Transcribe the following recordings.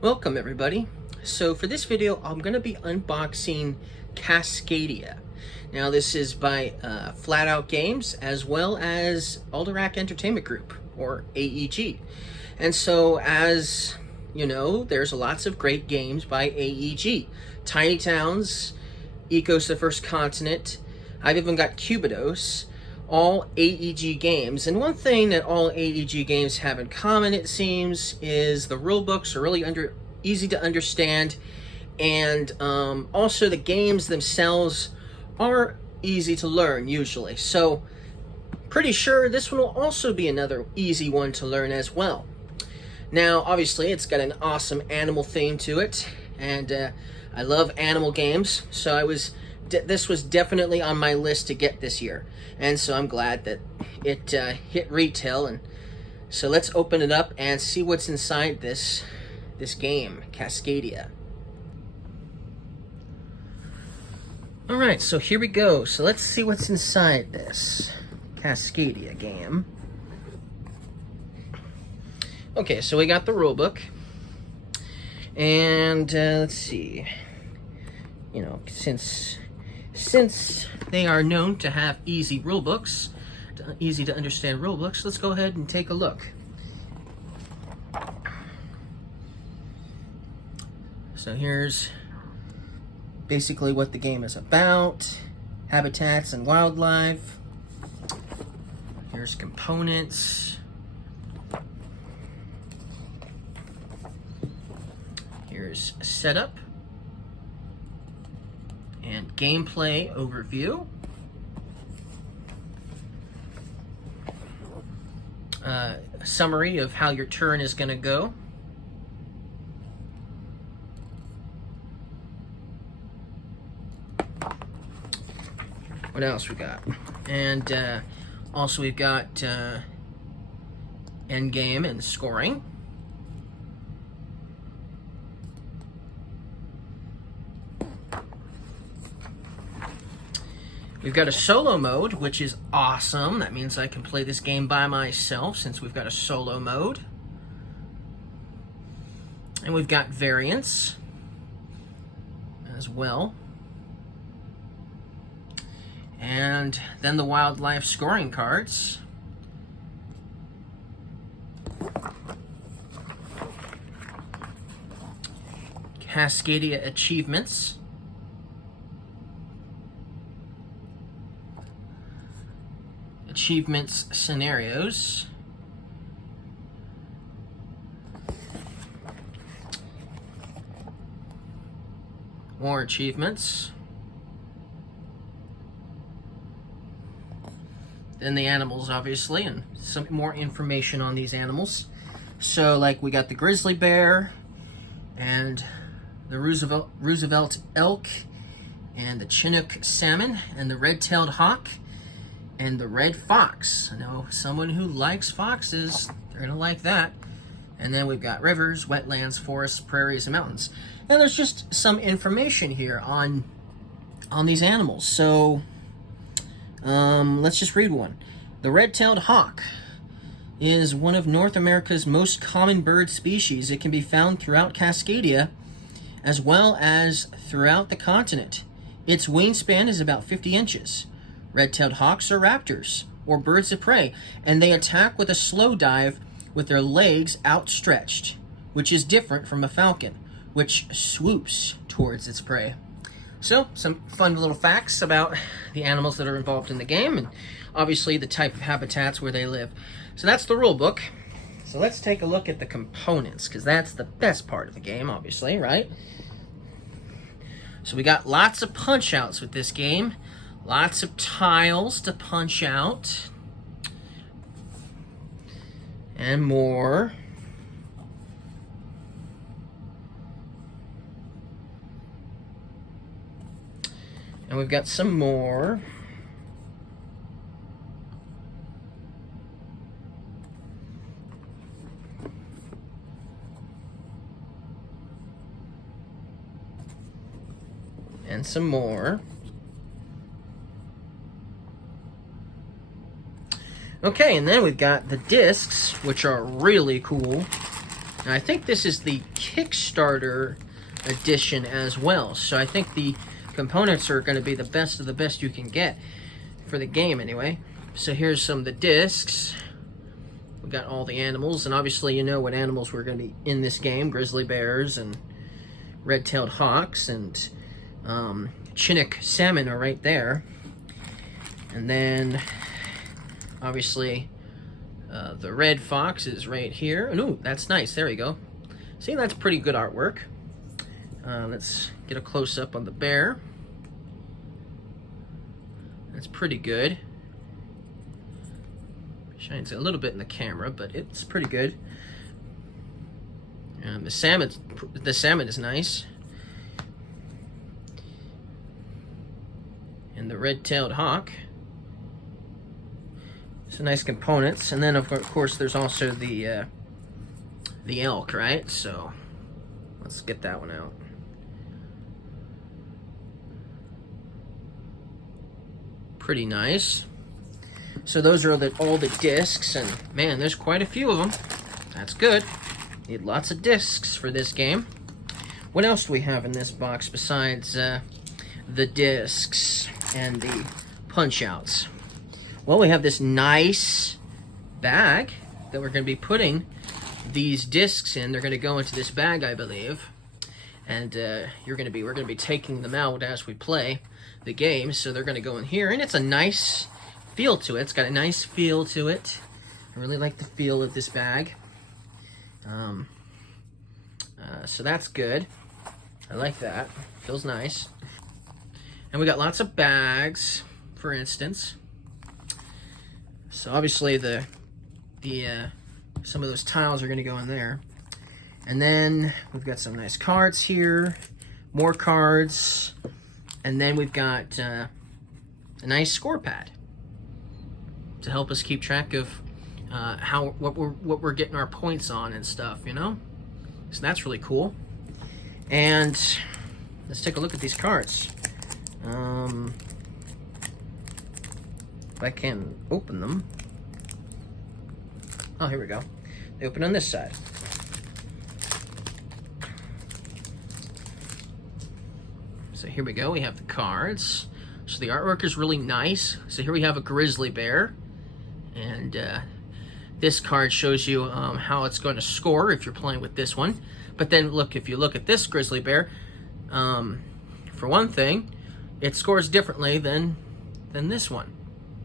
Welcome everybody. So for this video I'm going to be unboxing Cascadia. Now this is by Flat Out Games as well as Alderac Entertainment Group, or AEG. And so as you know, there's lots of great games by AEG. Tiny Towns, Ecos the First Continent, I've even got Cubidos, all AEG games. And one thing that all AEG games have in common, it seems, is the rule books are really easy to understand, and also the games themselves are easy to learn usually. So pretty sure this one will also be another easy one to learn as well. Now obviously it's got an awesome animal theme to it, and I love animal games, so this was definitely on my list to get this year, and so I'm glad that it hit retail. And so let's open it up and see what's inside this game, Cascadia. Alright, so here we go. So let's see what's inside this Cascadia game. Okay, so we got the rulebook, and let's see. You know, since they are known to have easy rulebooks, easy to understand rulebooks, let's go ahead and take a look. So here's basically what the game is about: habitats and wildlife. Here's components. Here's setup and gameplay overview. A summary of how your turn is going to go. What else we got? And also we've got end game and scoring. We've got a solo mode, which is awesome. That means I can play this game by myself since we've got a solo mode. And we've got variants as well. And then the wildlife scoring cards. Cascadia achievements. Achievements scenarios. More achievements. Then the animals, obviously, and some more information on these animals. So, like, we got the grizzly bear, and the Roosevelt elk, and the Chinook salmon, and the red-tailed hawk, and the red fox. I know someone who likes foxes, they're gonna like that. And then we've got rivers, wetlands, forests, prairies, and mountains. And there's just some information here on these animals. So let's just read one. The red-tailed hawk is one of North America's most common bird species. It can be found throughout Cascadia as well as throughout the continent. Its wingspan is about 50 inches. Red-tailed hawks are raptors, or birds of prey, and they attack with a slow dive with their legs outstretched, which is different from a falcon, which swoops towards its prey. So, some fun little facts about the animals that are involved in the game, and obviously the type of habitats where they live. So that's the rule book. So let's take a look at the components, because that's the best part of the game, obviously, right? So we got lots of punch-outs with this game. Lots of tiles to punch out. And more. And we've got some more. And some more. Okay, and then we've got the discs, which are really cool. And I think this is the Kickstarter edition as well. So I think the components are going to be the best of the best you can get for the game anyway. So here's some of the discs. We've got all the animals, and obviously you know what animals were going to be in this game. Grizzly bears and red-tailed hawks and Chinook salmon are right there. And then obviously the red fox is right here. Ooh, that's nice. There we go. See, that's pretty good artwork. Let's get a close-up on the bear. That's pretty good. Shines a little bit in the camera, but it's pretty good. The salmon is nice. And the red-tailed hawk. Some nice components. And then of course there's also the elk, right? So let's get that one out. Pretty nice. So those are all the discs, and man, there's quite a few of them. That's good. Need lots of discs for this game. What else do we have in this box besides the discs and the punch-outs? Well, we have this nice bag that we're going to be putting these discs in. They're going to go into this bag, I believe, and we're going to be taking them out as we play the game. So they're going to go in here, and it's a nice feel to it. It's got a nice feel to it. I really like the feel of this bag. So that's good. I like that. Feels nice. And we got lots of bags, for instance. So obviously some of those tiles are going to go in there. And then we've got some nice cards here, more cards, and then we've got a nice score pad to help us keep track of what we're getting our points on and stuff, you know. So that's really cool. And let's take a look at these cards. If I can open them. Oh, here we go. They open on this side. So here we go. We have the cards. So the artwork is really nice. So here we have a grizzly bear. And this card shows you how it's going to score if you're playing with this one. But then look, if you look at this grizzly bear, for one thing, it scores differently than this one.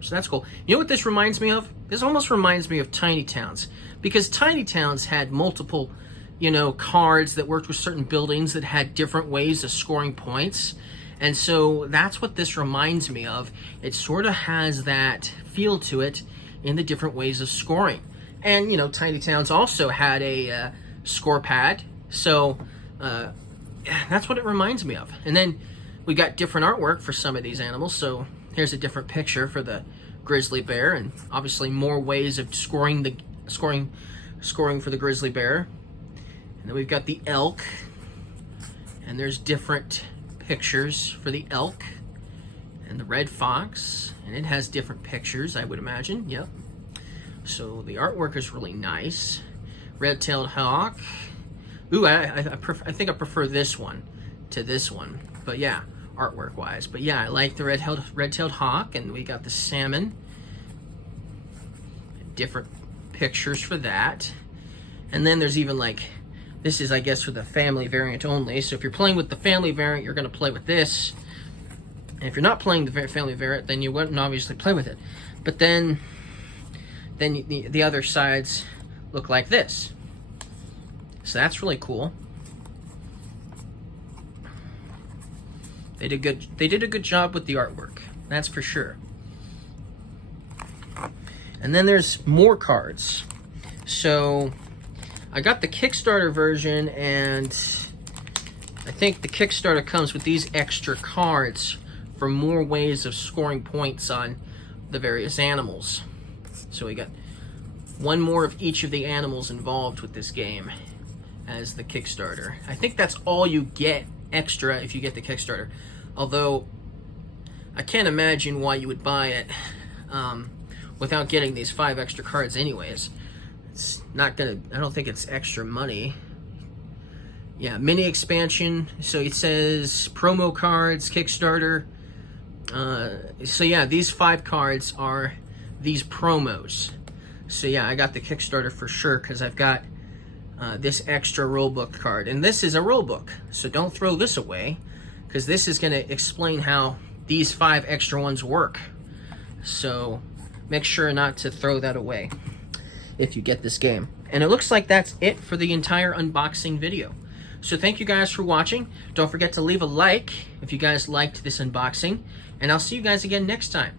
So that's cool. You know what this reminds me of? This almost reminds me of Tiny Towns, because Tiny Towns had multiple, you know, cards that worked with certain buildings that had different ways of scoring points. And so that's what this reminds me of. It sort of has that feel to it in the different ways of scoring. And, you know, Tiny Towns also had a score pad. So that's what it reminds me of. And then we got different artwork for some of these animals. So here's a different picture for the grizzly bear, and obviously more ways of scoring for the grizzly bear. And then we've got the elk, and there's different pictures for the elk, and the red fox, and it has different pictures, I would imagine. Yep. So the artwork is really nice. Red-tailed hawk. Ooh, I think I prefer this one to this one. But yeah, artwork wise. But yeah, I like the red-tailed hawk, and we got the salmon. Different pictures for that. And then there's even like, this is I guess for the family variant only. So if you're playing with the family variant, you're going to play with this. And if you're not playing the family variant, then you wouldn't obviously play with it. But then the other sides look like this. So that's really cool. They did a good job with the artwork. That's for sure. And then there's more cards. So I got the Kickstarter version, and I think the Kickstarter comes with these extra cards for more ways of scoring points on the various animals. So we got one more of each of the animals involved with this game as the Kickstarter. I think that's all you get extra if you get the Kickstarter. Although I can't imagine why you would buy it without getting these 5 extra cards anyways. It's not gonna, I don't think it's extra money. Yeah, mini expansion. So it says promo cards, Kickstarter. So yeah, these 5 cards are these promos. So yeah, I got the Kickstarter for sure because I've got this extra rulebook card. And this is a rulebook, so don't throw this away because this is going to explain how these 5 extra ones work. So make sure not to throw that away if you get this game. And it looks like that's it for the entire unboxing video. So thank you guys for watching. Don't forget to leave a like if you guys liked this unboxing. And I'll see you guys again next time.